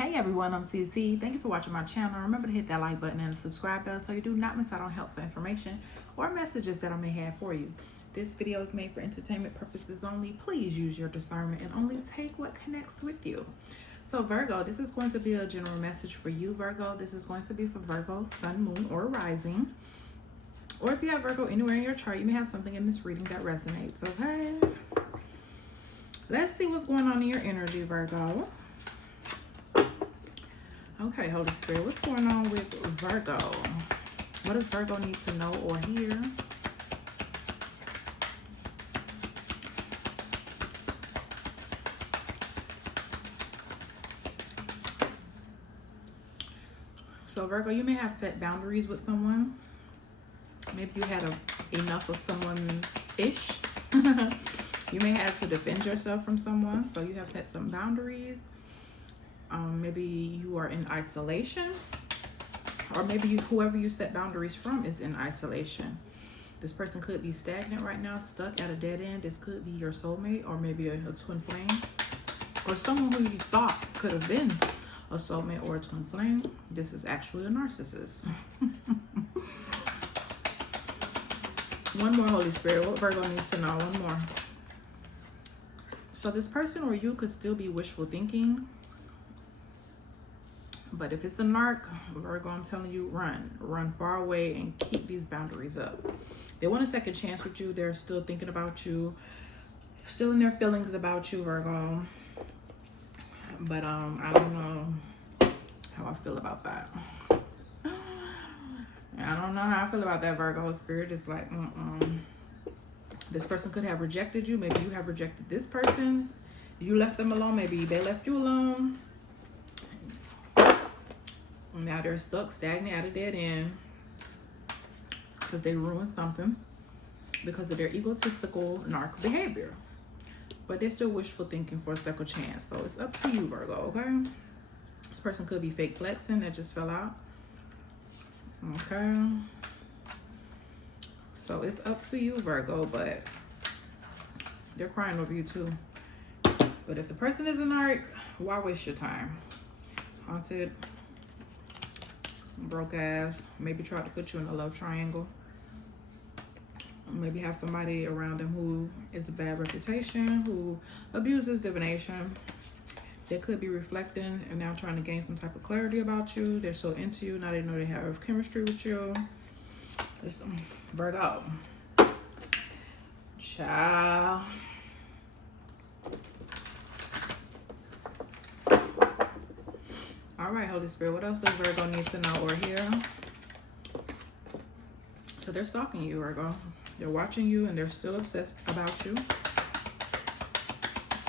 Hey everyone, I'm CC. Thank you for watching my channel. Remember to hit that like button and the subscribe bell so you do not miss out on helpful information or messages that I may have for you. This video is made for entertainment purposes only. Please use your discernment and only take what connects with you. So Virgo, this is going to be a general message for you, Virgo. This is going to be for Virgo, sun, moon, or rising. Or if you have Virgo anywhere in your chart, you may have something in this reading that resonates, okay? Let's see what's going on in your energy, Virgo. Okay, Holy Spirit, what's going on with Virgo? What does Virgo need to know or hear? So Virgo, you may have set boundaries with someone. Maybe you had enough of someone's ish. You may have to defend yourself from someone, so you have set some boundaries. Maybe you are in isolation, or maybe whoever you set boundaries from is in isolation. This person could be stagnant right now, stuck at a dead end. This could be your soulmate, or maybe a twin flame, or someone who you thought could have been a soulmate or a twin flame. This is actually a narcissist. One more, Holy Spirit. What Virgo needs to know? One more. So this person or you could still be wishful thinking. But if it's a narc, Virgo, I'm telling you, run far away and keep these boundaries up. They want a second chance with you. They're still thinking about you, still in their feelings about you, Virgo. But I don't know how I feel about that. I don't know how I feel about that, Virgo. Spirit is like, This person could have rejected you. Maybe you have rejected this person. You left them alone. Maybe they left you alone. Now they're stuck, stagnant, at a dead end because they ruined something because of their egotistical narc behavior. But they're still wishful thinking for a second chance. So it's up to you, Virgo, okay? This person could be fake flexing that just fell out. Okay. So it's up to you, Virgo, but they're crying over you too. But if the person is a narc, why waste your time? Haunted. Broke ass, maybe try to put you in a love triangle, maybe have somebody around them who is a bad reputation, who abuses divination. They could be reflecting and now trying to gain some type of clarity about you. They're so into you now, they know they have chemistry with you. It's Virgo, child. All right, Holy Spirit, what else does Virgo need to know or hear? So they're stalking you, Virgo. They're watching you and they're still obsessed about you.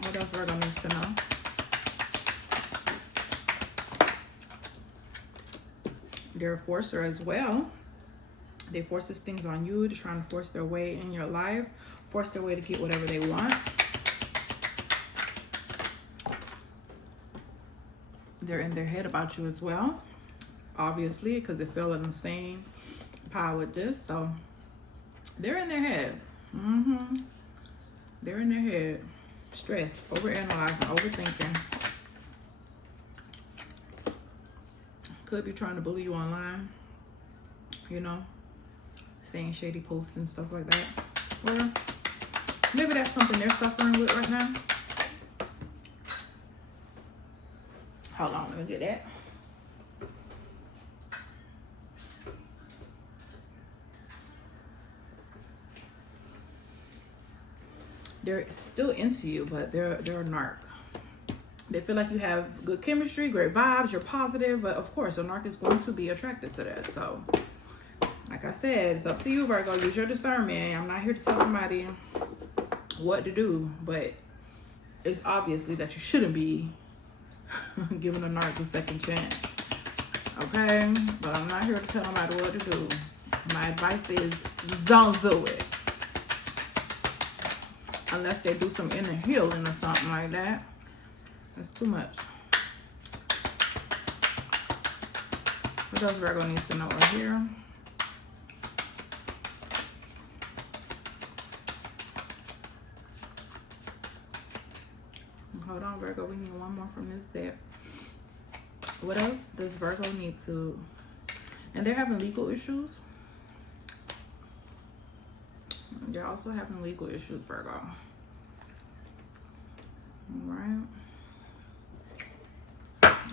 What else Virgo needs to know? They're a forcer as well. They forces things on you. They're trying to force their way in your life, force their way to get whatever they want. They're in their head about you as well, obviously, because they feel in the same power with this. So they're in their head. They're in their head. Stressed, overanalyzing, overthinking. Could be trying to bully you online, you know, saying shady posts and stuff like that. Or maybe that's something they're suffering with right now. Hold on, let me get that. They're still into you, but they're a narc. They feel like you have good chemistry, great vibes, you're positive, but of course a narc is going to be attracted to that. So like I said, it's up to you, Virgo. Use your discernment. I'm not here to tell somebody what to do, but it's obviously that you shouldn't be giving a narc a second chance, okay? But I'm not here to tell nobody what to do. My advice is don't do it unless they do some inner healing or something like that. That's too much. What else Virgo needs to know right here? Hold on, Virgo. We need one more from this deck. What else does Virgo need to... And they're having legal issues. They're also having legal issues, Virgo. All right.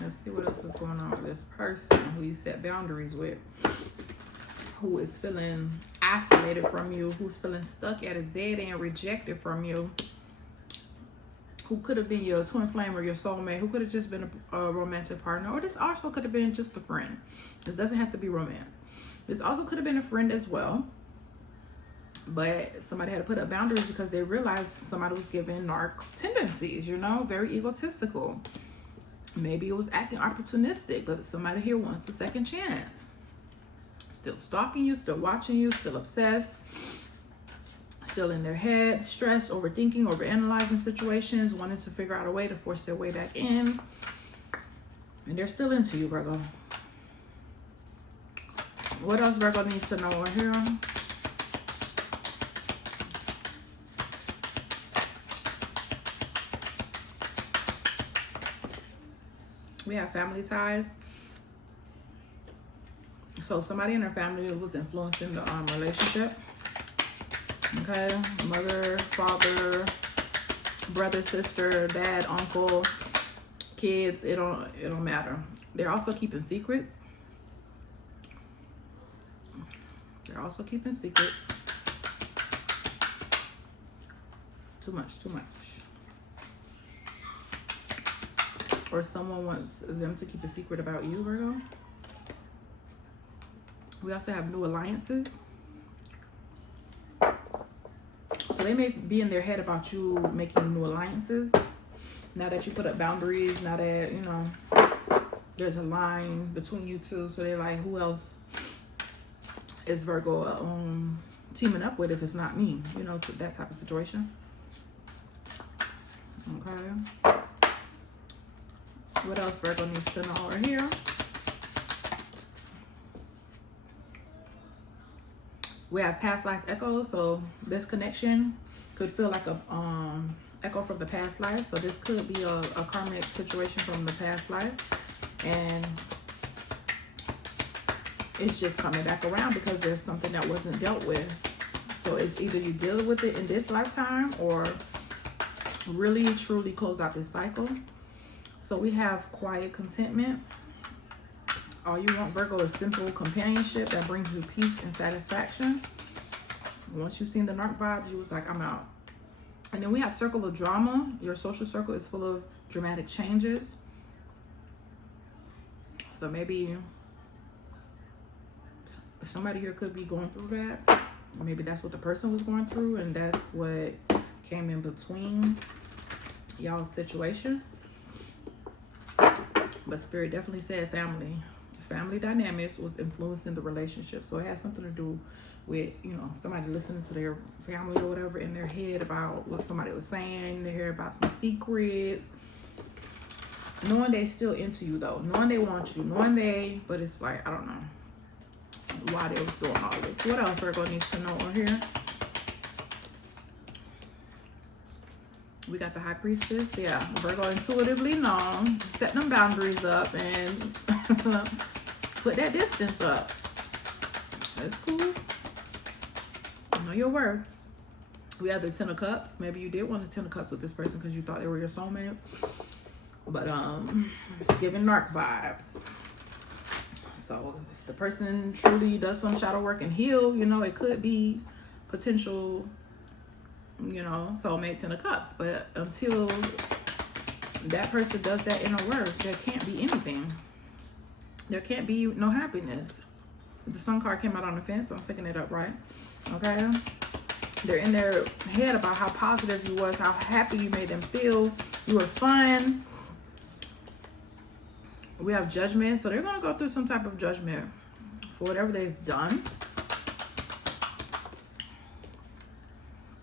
Let's see what else is going on with this person who you set boundaries with, who is feeling isolated from you, who's feeling stuck at a dead end, rejected from you, who could have been your twin flame or your soulmate, who could have just been a romantic partner, or this also could have been just a friend. This doesn't have to be romance. This also could have been a friend as well, but somebody had to put up boundaries because they realized somebody was giving narc tendencies, you know, very egotistical. Maybe it was acting opportunistic, but somebody here wants a second chance. Still stalking you, still watching you, still obsessed, still in their head, stressed, overthinking, overanalyzing situations, wanting to figure out a way to force their way back in. And they're still into you, Virgo. What else Virgo needs to know over here? We have family ties. So somebody in her family was influencing the relationship. Okay, mother, father, brother, sister, dad, uncle, kids, it don't matter. They're also keeping secrets. They're also keeping secrets. Too much. Or someone wants them to keep a secret about you, Virgo. We also have new alliances. So they may be in their head about you making new alliances. Now that you put up boundaries, now that, you know, there's a line between you two. So they're like, who else is Virgo teaming up with if it's not me? You know, that type of situation. Okay. What else Virgo needs to know over here? We have past life echoes. So this connection could feel like a echo from the past life. So this could be a karmic situation from the past life. And it's just coming back around because there's something that wasn't dealt with. So it's either you deal with it in this lifetime or really truly close out this cycle. So we have quiet contentment. All you want, Virgo, is simple companionship that brings you peace and satisfaction. Once you've seen the narc vibes, you was like, I'm out. And then we have circle of drama. Your social circle is full of dramatic changes. So maybe somebody here could be going through that. Maybe that's what the person was going through, and that's what came in between y'all's situation. But Spirit definitely said family. Family dynamics was influencing the relationship. So it has something to do with, you know, somebody listening to their family or whatever in their head about what somebody was saying. They hear about some secrets. Knowing they still into you though. Knowing they want you. But it's like, I don't know why they was doing all this. What else Virgo needs to know on here? We got the High Priestess. Yeah, Virgo intuitively know. Set them boundaries up and put that distance up. That's cool. Know your worth. We have the Ten of Cups. Maybe you did want the Ten of Cups with this person because you thought they were your soulmate. But it's giving narc vibes. So if the person truly does some shadow work and heal, you know, it could be potential, you know, soulmate Ten of Cups. But until that person does that inner work, there can't be anything. There can't be no happiness. The Sun card came out on the fence, so I'm taking it up, right? Okay. They're in their head about how positive you was, how happy you made them feel. You were fun. We have Judgment, so they're going to go through some type of judgment for whatever they've done.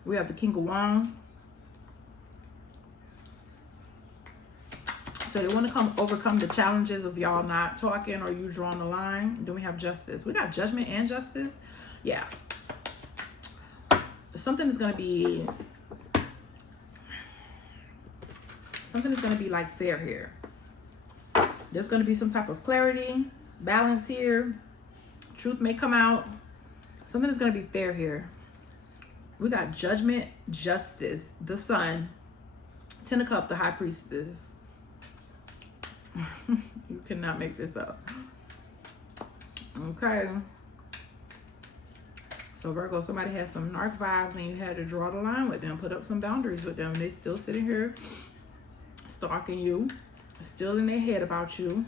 We have the King of Wands. So they want to overcome the challenges of y'all not talking or you drawing the line. Then we have Justice. We got Judgment and Justice. Yeah. Something is going to be like fair here. There's going to be some type of clarity, balance here. Truth may come out. Something is going to be fair here. We got judgment, justice, the sun, 10 of Cups, the high priestess. You cannot make this up. Okay. So Virgo, somebody has some narc vibes and you had to draw the line with them, put up some boundaries with them. They still sitting here stalking you, still in their head about you,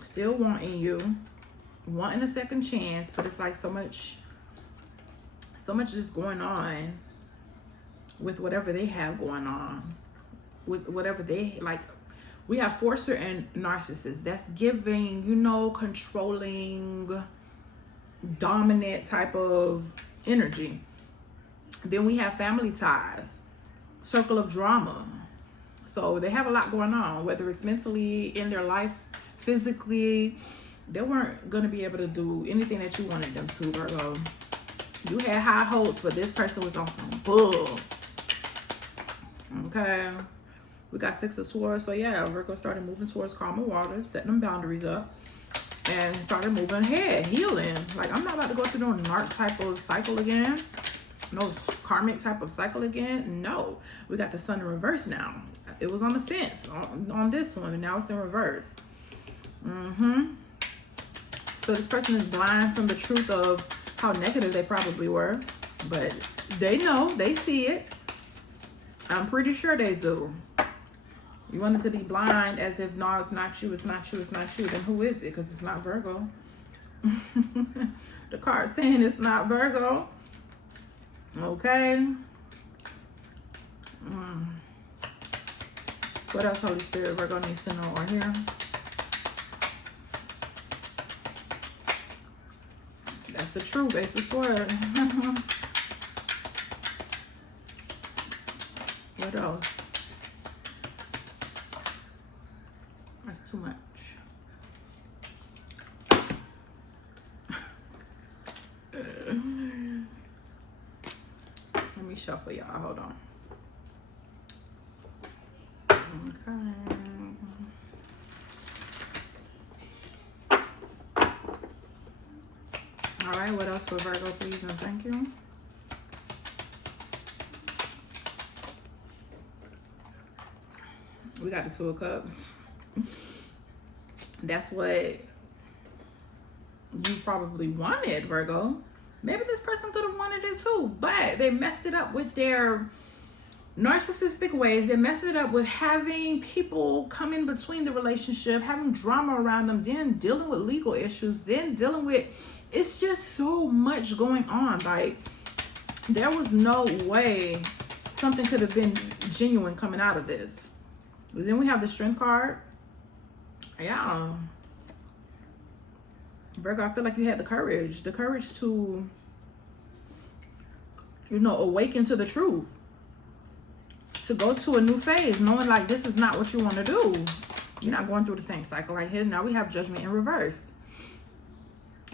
still wanting you, wanting a second chance, but it's like so much is going on with whatever they have going on, with whatever they like. We have forcer and narcissist. That's giving, you know, controlling, dominant type of energy. Then we have family ties, circle of drama. So they have a lot going on, whether it's mentally, in their life, physically. They weren't going to be able to do anything that you wanted them to, Virgo. You had high hopes, but this person was on some bull. Okay. We got 6 of Swords. So yeah, Virgo started moving towards calmer waters, setting them boundaries up, and started moving ahead, healing. Like, I'm not about to go through no narc type of cycle again. No karmic type of cycle again. No. We got the sun in reverse now. It was on the fence on this one, and now it's in reverse. So this person is blind from the truth of how negative they probably were, but they know, they see it. I'm pretty sure they do. You wanted to be blind as if, no, it's not you, it's not you, it's not you. Then who is it? Because it's not Virgo. The card saying it's not Virgo. Okay. What else, Holy Spirit, Virgo needs to know on here? That's the truth. Ace of Swords. What else? That's too much. Let me shuffle y'all. Hold on. Okay. All right, what else for Virgo, please and thank you? We got the 2 of Cups. That's what you probably wanted, Virgo. Maybe this person could have wanted it too, but they messed it up with their narcissistic ways. They messed it up with having people come in between the relationship, having drama around them, then dealing with legal issues, then dealing with, it's just so much going on. Like, there was no way something could have been genuine coming out of this. But then we have the Strength card. Yeah. Virgo, I feel like you had the courage to, you know, awaken to the truth, to go to a new phase, knowing like this is not what you want to do. You're not going through the same cycle right here. Now we have Judgment in reverse.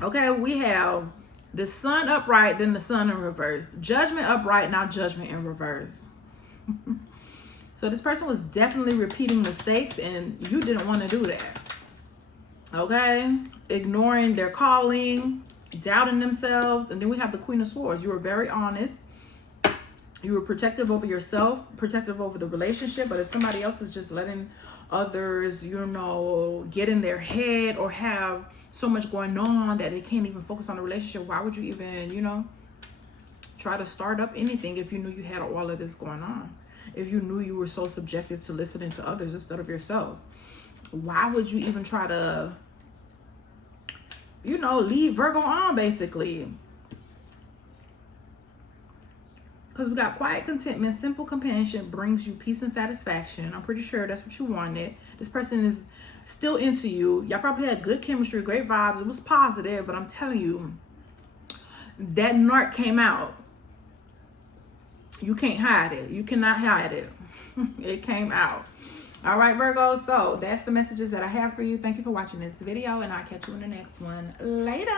Okay, we have the sun upright, then the sun in reverse. Judgment upright, now Judgment in reverse. So this person was definitely repeating mistakes, and you didn't want to do that. Okay, ignoring their calling, doubting themselves. And then we have the Queen of Swords. You were very honest. You were protective over yourself, protective over the relationship. But if somebody else is just letting others, you know, get in their head or have so much going on that they can't even focus on the relationship, why would you even, you know, try to start up anything if you knew you had all of this going on? If you knew you were so subjected to listening to others instead of yourself, why would you even try to, you know, lead Virgo on, basically? Because we got quiet contentment, simple companionship brings you peace and satisfaction. I'm pretty sure that's what you wanted. This person is still into you. Y'all probably had good chemistry, great vibes. It was positive, but I'm telling you, that narc came out. You can't hide it. You cannot hide it. It came out. All right, Virgo. So that's the messages that I have for you. Thank you for watching this video, and I'll catch you in the next one. Later.